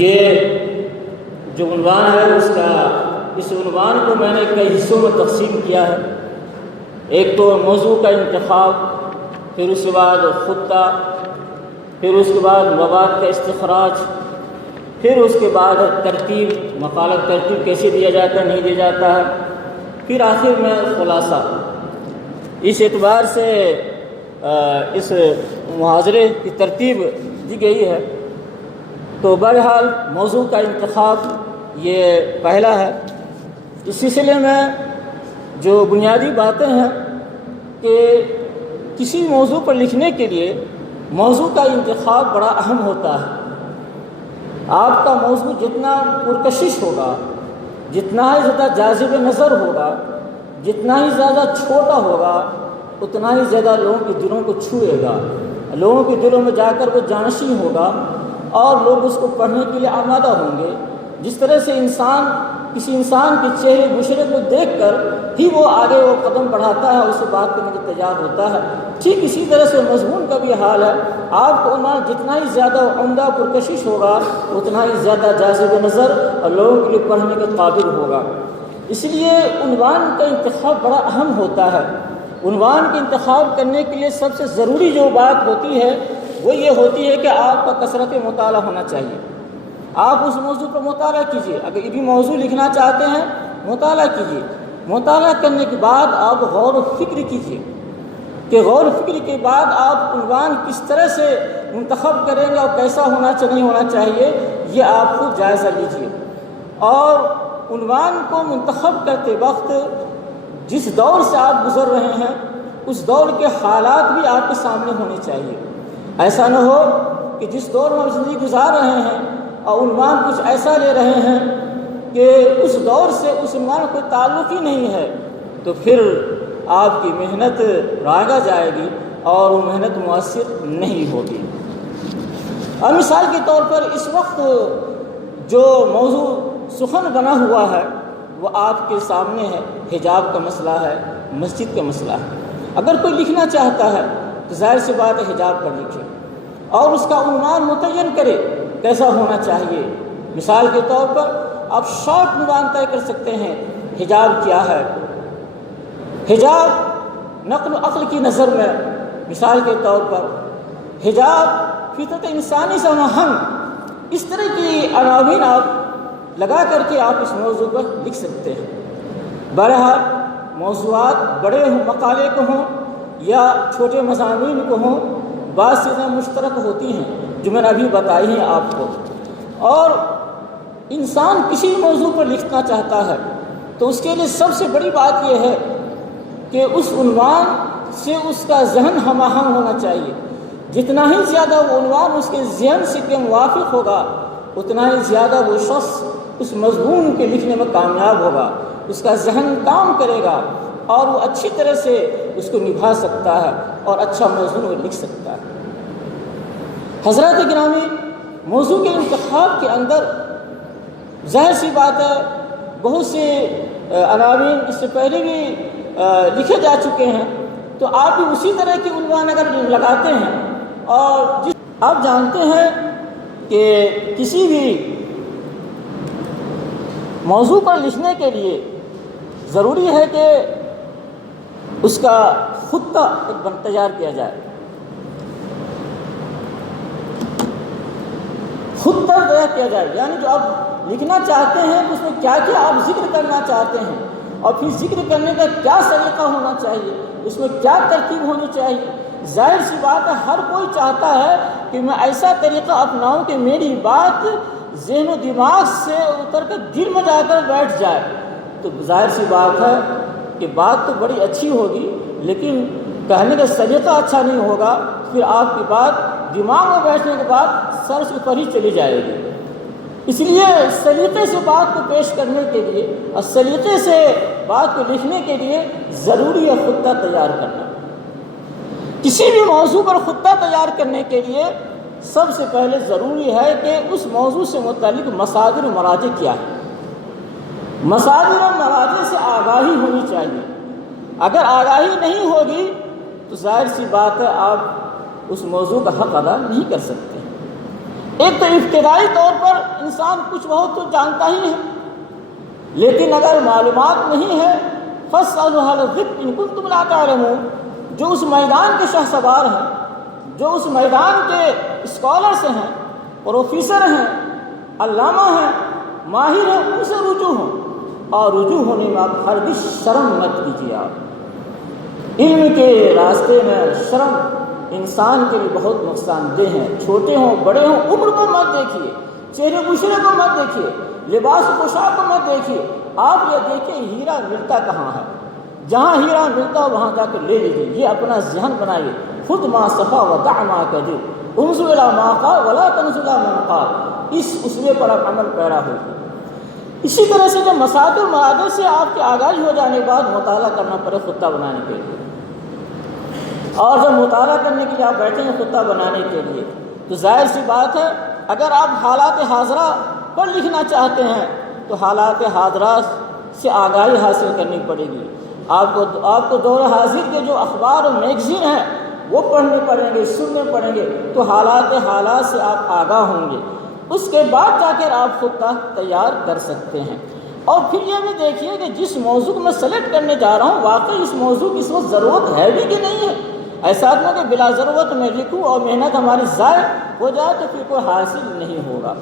یہ جو عنوان ہے اس عنوان کو میں نے کئی حصوں میں تقسیم کیا ہے۔ ایک تو موضوع کا انتخاب، پھر اس کے بعد خطہ، پھر اس کے بعد مواد کا استخراج، پھر اس کے بعد ترتیب، مقالہ ترتیب کیسے دیا جاتا ہے نہیں دیا جاتا ہے، پھر آخر میں خلاصہ۔ اس اعتبار سے اس محاضرے کی ترتیب دی گئی ہے۔ تو بہرحال موضوع کا انتخاب یہ پہلا ہے۔ اس سلسلے میں جو بنیادی باتیں ہیں کہ کسی موضوع پر لکھنے کے لیے موضوع کا انتخاب بڑا اہم ہوتا ہے۔ آپ کا موضوع جتنا پرکشش ہوگا، جتنا ہی زیادہ جاذب نظر ہوگا، جتنا ہی زیادہ چھوٹا ہوگا، اتنا ہی زیادہ لوگوں کے دلوں کو چھوئے گا، لوگوں کے دلوں میں جا کر وہ جانشین ہوگا اور لوگ اس کو پڑھنے کے لیے آمادہ ہوں گے۔ جس طرح سے کسی انسان کے چہرے بشرے کو دیکھ کر ہی وہ آگے وہ قدم بڑھاتا ہے، اس سے بات کرنے کو تیار ہوتا ہے، ٹھیک اسی طرح سے مضمون کا بھی حال ہے۔ آپ کا عنوان جتنا ہی زیادہ عمدہ پرکشش ہوگا، اتنا ہی زیادہ جاذب نظر اور لوگوں کے لیے پڑھنے کے قابل ہوگا۔ اس لیے عنوان کا انتخاب بڑا اہم ہوتا ہے۔ عنوان کا انتخاب کرنے کے لیے سب سے ضروری جو بات ہوتی ہے وہ یہ ہوتی ہے کہ آپ کا کثرت مطالعہ ہونا چاہیے۔ آپ اس موضوع پر مطالعہ کیجیے، اگر یہ بھی موضوع لکھنا چاہتے ہیں مطالعہ کیجیے۔ مطالعہ کرنے کے بعد آپ غور و فکر کیجیے کہ غور و فکر کے بعد آپ عنوان کس طرح سے منتخب کریں گے اور کیسا ہونا نہیں ہونا چاہیے، یہ آپ خود جائزہ لیجیے۔ اور عنوان کو منتخب کرتے وقت جس دور سے آپ گزر رہے ہیں اس دور کے حالات بھی آپ کے سامنے ہونے چاہیے۔ ایسا نہ ہو کہ جس دور میں ہم زندگی گزار رہے ہیں اور عنوان کچھ ایسا لے رہے ہیں کہ اس دور سے اس عنوان کا کوئی تعلق ہی نہیں ہے، تو پھر آپ کی محنت رائگاں جائے گی اور وہ محنت مؤثر نہیں ہوگی۔ اور مثال کے طور پر اس وقت جو موضوع سخن بنا ہوا ہے وہ آپ کے سامنے ہے، حجاب کا مسئلہ ہے، مسجد کا مسئلہ ہے۔ اگر کوئی لکھنا چاہتا ہے تو ظاہر سی بات ہے حجاب پر لکھے اور اس کا عنوان متعین کرے کیسا ہونا چاہیے۔ مثال کے طور پر آپ شارٹ عنوان طے کر سکتے ہیں، حجاب کیا ہے، حجاب نقل و عقل کی نظر میں، مثال کے طور پر حجاب فطرت انسانی سے ہماہنگ، اس طرح کی عناوین آپ لگا کر کے آپ اس موضوع پر لکھ سکتے ہیں۔ بہرحال موضوعات بڑے مقالے کو ہوں یا چھوٹے مضامین کو ہوں، بعض چیزیں مشترک ہوتی ہیں جو میں نے ابھی بتائی ہیں آپ کو۔ اور انسان کسی موضوع پر لکھنا چاہتا ہے تو اس کے لیے سب سے بڑی بات یہ ہے کہ اس عنوان سے اس کا ذہن ہم آہنگ ہونا چاہیے۔ جتنا ہی زیادہ وہ عنوان اس کے ذہن سے کے موافق ہوگا، اتنا ہی زیادہ وہ شخص اس مضمون کے لکھنے میں کامیاب ہوگا، اس کا ذہن کام کرے گا اور وہ اچھی طرح سے اس کو نبھا سکتا ہے اور اچھا موضوع وہ لکھ سکتا ہے۔ حضرات گرامی، موضوع کے انتخاب کے اندر ظاہر سی بات ہے بہت سے عناوین اس سے پہلے بھی لکھے جا چکے ہیں، تو آپ بھی اسی طرح کے عنوان اگر لگاتے ہیں اور آپ جانتے ہیں کہ کسی بھی موضوع پر لکھنے کے لیے ضروری ہے کہ اس کا خطہ تیار کیا جائے، خطہ تیار کیا جائے، یعنی جو آپ لکھنا چاہتے ہیں اس میں کیا کیا آپ ذکر کرنا چاہتے ہیں اور پھر ذکر کرنے کا کیا طریقہ ہونا چاہیے، اس میں کیا ترتیب ہونی چاہیے۔ ظاہر سی بات ہے ہر کوئی چاہتا ہے کہ میں ایسا طریقہ اپناؤں کہ میری بات ذہن و دماغ سے اتر کر دل میں جا کر بیٹھ جائے۔ تو ظاہر سی بات ہے کہ بات تو بڑی اچھی ہوگی لیکن کہنے کا طریقہ اچھا نہیں ہوگا، پھر آپ کی بات دماغ میں بیٹھنے کے بعد سر سے اوپر ہی چلی جائے گی۔ اس لیے سلیقے سے بات کو پیش کرنے کے لیے اور سلیقے سے بات کو لکھنے کے لیے ضروری ہے خطہ تیار کرنا۔ کسی بھی موضوع پر خطہ تیار کرنے کے لیے سب سے پہلے ضروری ہے کہ اس موضوع سے متعلق مصادر و مراجع کیا ہے۔ مصادر و مراجع سے آگاہی ہونی چاہیے۔ اگر آگاہی نہیں ہوگی تو ظاہر سی بات ہے آپ اس موضوع کا حق ادا نہیں کر سکتے۔ ایک تو ابتدائی طور پر انسان کچھ بہت تو جانتا ہی ہے، لیکن اگر معلومات نہیں ہے فاسألوا اہل الذکر ان کنتم لا تعلمون، جو اس میدان کے شہ سوار ہیں، جو اس میدان کے اسکالرس ہیں، پروفیسر ہیں، علامہ ہیں، ماہر ہیں، ان سے رجوع ہوں، اور رجوع ہونے میں آپ ہرگز شرم مت کیجیے۔ آپ علم کے راستے میں شرم انسان کے لیے بہت نقصان دہ ہیں، چھوٹے ہوں بڑے ہوں، عمر کو مت دیکھیے، چہرے بشرے کو مت دیکھیے، لباس پوشاک کو مت دیکھیے، آپ یہ دیکھیں ہیرا ملتا کہاں ہے، جہاں ہیرا ملتا وہاں جا کر لے لیجیے، یہ اپنا ذہن بنائیے۔ خود ما صفا ودع ما کذب انظر الی ما قال ولا تنظر الی من قال، اس اسوے پر آپ عمل پیرا ہوگی۔ اسی طرح سے جب مصادر معادل سے آپ کی آگاہی ہو جانے کے بعد مطالعہ کرنا پڑے خطہ بنانے کے لیے، اور جب مطالعہ کرنے کے لیے آپ بیٹھیں گے خطہ بنانے کے لیے، تو ظاہر سی بات ہے اگر آپ حالات حاضرہ پر لکھنا چاہتے ہیں تو حالات حاضرہ سے آگاہی حاصل کرنی پڑے گی۔ آپ کو دور حاضر کے جو اخبار اور میگزین ہیں وہ پڑھنے پڑیں گے، سننے پڑیں گے، تو حالات سے آپ آگاہ ہوں گے، اس کے بعد جا کر آپ خطہ تیار کر سکتے ہیں۔ اور پھر یہ بھی دیکھیے کہ جس موضوع کو میں سلیکٹ کرنے جا رہا ہوں واقعی اس موضوع کی اس وقت ضرورت ہے بھی کہ نہیں ہے۔ ایسا نہ کہ بلا ضرورت میں لکھوں اور محنت ہماری ضائع ہو جائے تو پھر کوئی حاصل نہیں ہوگا۔